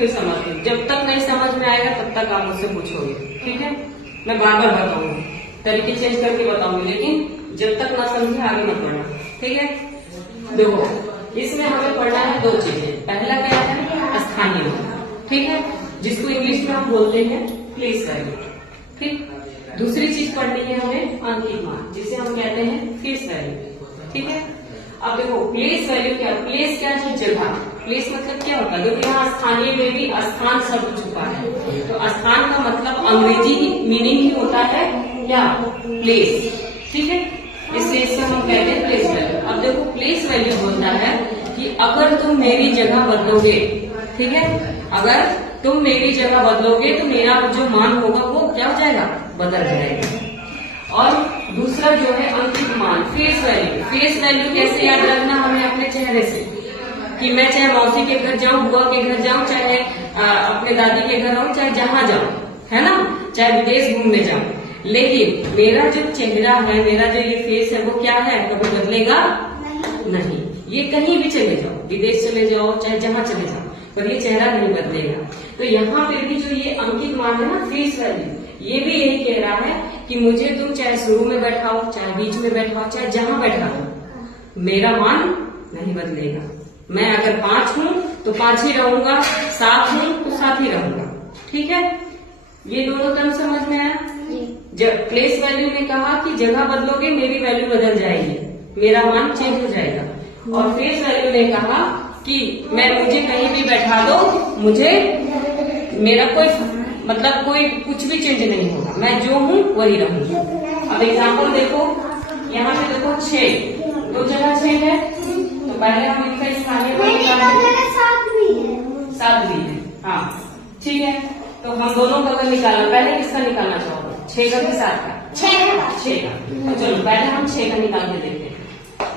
फिर समझती हूँ। जब तक नहीं समझ में आएगा तब तक आप मुझसे पूछोगे, ठीक है। मैं बार बार बताऊंगी, तरीके चेंज करके बताऊंगी, लेकिन जब तक ना समझे आगे मत बढ़ना, ठीक है। देखो, इसमें हमें पढ़ना है दो चीजें। पहला क्या है, स्थानीय मान, ठीक है, जिसको इंग्लिश में हम बोलते हैं प्लेस वैल्यू, ठीक। दूसरी चीज पढ़नी है हमें अंकित मान, जिसे हम कहते हैं फेस वैल्यू, ठीक है। अब देखो, प्लेस वैल्यू क्या, प्लेस क्या है, जगह। प्लेस मतलब क्या होता है, देखो यहाँ स्थानीय में भी स्थान शब्द छुपा है, तो स्थान का मतलब अंग्रेजी मीनिंग ही होता है क्या, प्लेस, ठीक है। इसलिए इससे हम कहते हैं प्लेस वैल्यू। अब देखो, प्लेस वैल्यू बोलता है कि अगर तुम मेरी जगह बदलोगे, ठीक है, अगर तुम मेरी जगह बदलोगे तो मेरा जो मान होगा वो क्या हो जाएगा, बदल जाएगा। और दूसरा जो है अंकित मान, फेस वैल्यू। फेस वैल्यू कैसे याद रखना, हमें अपने चेहरे से, कि मैं चाहे मौसी के घर जाऊं, बुआ के घर जाऊं, चाहे अपने दादी के घर रहूं, चाहे जहां जाऊं, है ना, चाहे विदेश घूमने जाऊं, लेकिन मेरा जो चेहरा है, मेरा जो ये फेस है, वो क्या है, कभी बदलेगा नहीं। ये कहीं भी चले जाओ, विदेश चले जाओ, चाहे जहां चले जाओ, पर ये चेहरा नहीं बदलेगा। तो यहाँ पे भी जो ये अंकित मान है ना, फेस वैल्यू, ये भी यही कह रहा है कि मुझे तुम चाहे शुरू में बैठाओ, चाहे बीच में बैठाओ, चाहे जहां बैठाओ, मेरा मान नहीं बदलेगा। मैं अगर 5 हूं तो 5 ही रहूंगा, 7 हूं तो 7 ही रहूंगा, ठीक है। ये दोनों टर्म समझ में आया। जब प्लेस वैल्यू ने कहा कि जगह बदलोगे मेरी वैल्यू बदल जाएगी, मेरा मान चेंज हो जाएगा। और फेस वैल्यू ने कहा कि मुझे कहीं भी बैठा दो, मुझे मेरा कोई मतलब कोई कुछ भी चेंज नहीं होगा, मैं जो हूँ वही रहूंगा। अब एग्जाम्पल देखो, यहाँ पे देखो 6, 2 जगह 6 है, तो पहले हम इनका स्थानीय मान निकालेंगे। 7 भी है, हाँ, ठीक है। तो हम दोनों का अगर निकालना, पहले किसका निकालना चाहोगे, 6 का कि 7 का? 6 का। तो चलो पहले हम 6 का निकाल के देखते हैं।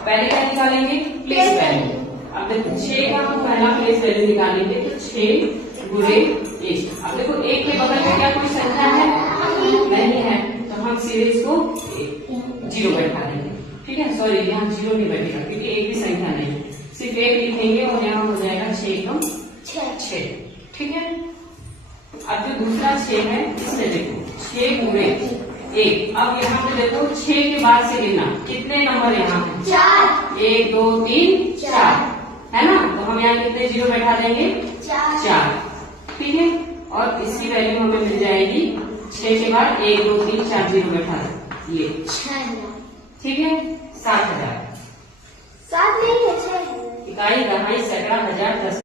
पहले क्या निकालेंगे, प्लेस वैल्यू। अब देखो 6 का हम पहला प्लेस वैल्यू निकालेंगे, तो 6 गुणे 1। अब देखो 1 के बगल में क्या कोई संख्या है, नहीं है, तो हम सीधे इसको 0 बैठा देंगे, ठीक है। सॉरी, यहाँ 0 नहीं बैठेगा क्योंकि एक भी संख्या नहीं, सिर्फ 1 लिखेंगे और यहाँ हो जाएगा 6, ठीक है। अब जो दूसरा 6 है, इसमें देखो 6 गुणे 1। अब यहाँ पे देखो 6 के बाद से गिनना, कितने नंबर यहाँ है, 4, 1 2 3 4, है ना। तो हम यहाँ कितने 0 बैठा देंगे, 4, ठीक है। और इसकी वैल्यू हमें मिल जाएगी 6 के बाद 1 2 3 4 0 बैठा ये 6, ठीक है। 7000 इकाई, दहाई, सैकड़ा, हजार, 10।